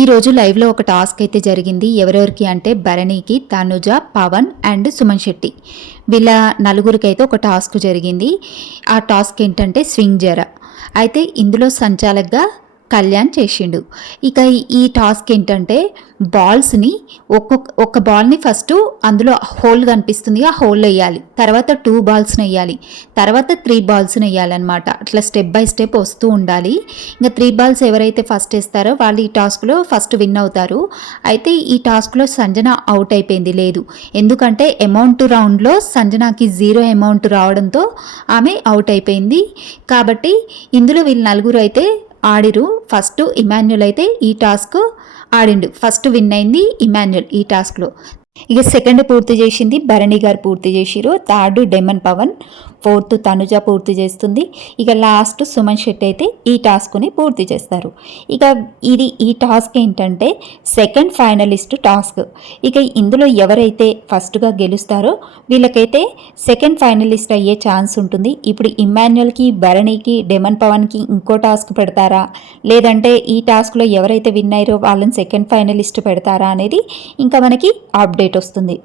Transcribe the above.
ఈరోజు లైవ్లో ఒక టాస్క్ అయితే జరిగింది. ఎవరెవరికి అంటే భరణికి, తనుజ, పవన్ అండ్ సుమన్ శెట్టి వీళ్ళ నలుగురికైతే ఒక టాస్క్ జరిగింది. ఆ టాస్క్ ఏంటంటే స్వింగ్ జర. అయితే ఇందులో సంచాలకుగా కళ్యాణ్ చేసిండు. ఇక ఈ టాస్క్ ఏంటంటే బాల్స్ని ఒక్క బాల్ని ఫస్ట్ అందులో హోల్ కనిపిస్తుంది, ఆ హోల్ వేయాలి. తర్వాత 2 బాల్స్ని వేయాలి, తర్వాత 3 బాల్స్ని వేయాలన్నమాట. అట్లా స్టెప్ బై స్టెప్ వస్తూ ఉండాలి. ఇంకా 3 బాల్స్ ఎవరైతే ఫస్ట్ వేస్తారో వాళ్ళు ఈ టాస్క్లో ఫస్ట్ విన్ అవుతారు. అయితే ఈ టాస్క్లో సంజన అవుట్ అయిపోయింది. లేదు, ఎందుకంటే అమౌంట్ రౌండ్లో సంజనాకి 0 అమౌంట్ రావడంతో ఆమె అవుట్ అయిపోయింది. కాబట్టి ఇందులో వీళ్ళు నలుగురు అయితే ఆడిరు. ఫస్ట్ ఇమాన్యుల్ అయితే ఈ టాస్క్ ఆడిండు. ఫస్ట్ విన్ అయింది ఇమాన్యుల్ ఈ టాస్క్లో. ఇక సెకండ్ పూర్తి చేసింది భరణి గారు పూర్తి చేసిరు. Third demon Pavan, fourth Tanuja పూర్తి చేస్తుంది. ఇక లాస్ట్ సుమన్ శెట్టి అయితే ఈ టాస్క్ని పూర్తి చేస్తారు. ఇక ఈ టాస్క్ ఏంటంటే సెకండ్ ఫైనలిస్ట్ టాస్క్. ఇక ఇందులో ఎవరైతే ఫస్ట్గా గెలుస్తారో వీళ్ళకైతే సెకండ్ ఫైనలిస్ట్ అయ్యే ఛాన్స్ ఉంటుంది. ఇప్పుడు ఇమాన్యుల్కి, భరణికి, డెమన్ పవన్కి ఇంకో టాస్క్ పెడతారా, లేదంటే ఈ టాస్క్లో ఎవరైతే విన్ అయ్యారో వాళ్ళని సెకండ్ ఫైనలిస్ట్ పెడతారా అనేది ఇంకా మనకి అప్డేట్ వస్తుంది.